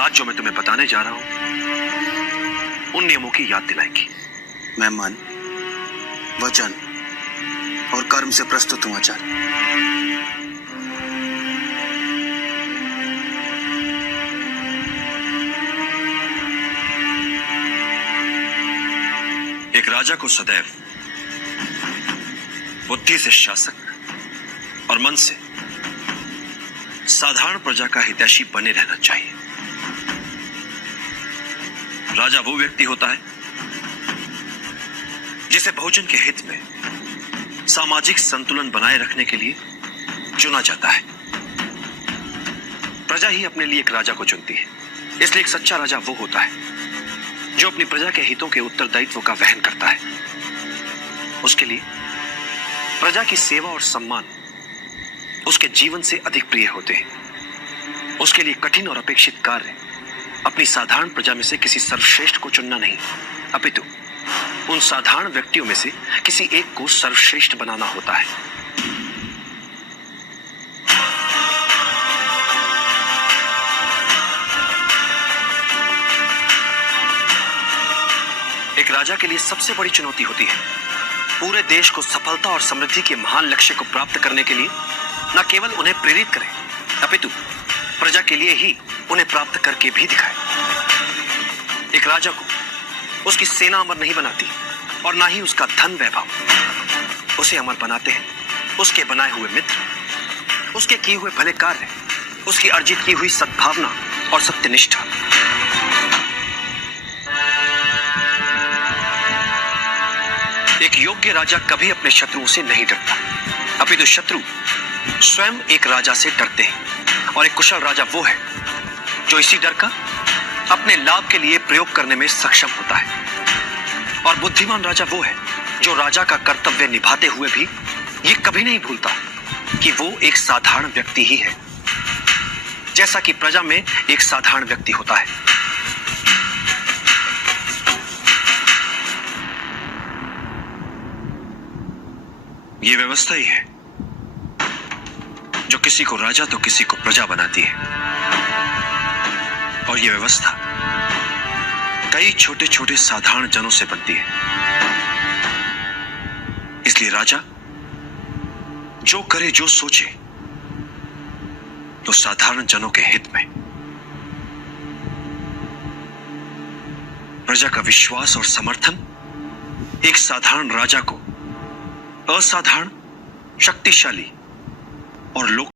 आज जो मैं तुम्हें बताने जा रहा हूं उन नियमों की याद दिलाएंगी। मैं मन, वचन और कर्म से प्रस्तुत हूं आचार्य। एक राजा को सदैव बुद्धि से शासक और मन से साधारण प्रजा का हितैषी बने रहना चाहिए। राजा वो व्यक्ति होता है जिसे बहुजन के हित में सामाजिक संतुलन बनाए रखने के लिए चुना जाता है। प्रजा ही अपने लिए एक राजा को चुनती है। इसलिए एक सच्चा राजा वो होता है जो अपनी प्रजा के हितों के उत्तरदायित्व का वहन करता है। उसके लिए प्रजा की सेवा और सम्मान उसके जीवन से अधिक प्रिय होते हैं। उसके लिए कठिन और अपेक्षित कार्य अपनी साधारण प्रजा में से किसी सर्वश्रेष्ठ को चुनना नहीं, अपितु उन साधारण व्यक्तियों में से किसी एक को सर्वश्रेष्ठ बनाना होता है। एक राजा के लिए सबसे बड़ी चुनौती होती है पूरे देश को सफलता और समृद्धि के महान लक्ष्य को प्राप्त करने के लिए न केवल उन्हें प्रेरित करे, अपितु प्रजा के लिए ही उन्हें प्राप्त करके भी दिखाए। एक राजा को उसकी सेना अमर नहीं बनाती और ना ही उसका धन वैभव। उसे अमर बनाते हैं उसके बनाए हुए मित्र, उसके किए हुए भले कार्य, उसकी अर्जित की हुई सद्भावना और सत्यनिष्ठा। एक योग्य राजा कभी अपने शत्रुओं से नहीं डरता, अपितु शत्रु स्वयं एक राजा से डरते हैं। और एक कुशल राजा वो है जो इसी डर का अपने लाभ के लिए प्रयोग करने में सक्षम होता है। और बुद्धिमान राजा वो है जो राजा का कर्तव्य निभाते हुए भी ये कभी नहीं भूलता कि वो एक साधारण व्यक्ति ही है, जैसा कि प्रजा में एक साधारण व्यक्ति होता है। ये व्यवस्था ही है जो किसी को राजा तो किसी को प्रजा बनाती है। और ये व्यवस्था कई छोटे छोटे साधारण जनों से बनती है। इसलिए राजा जो करे जो सोचे तो साधारण जनों के हित में। प्रजा का विश्वास और समर्थन एक साधारण राजा को असाधारण, शक्तिशाली और लोक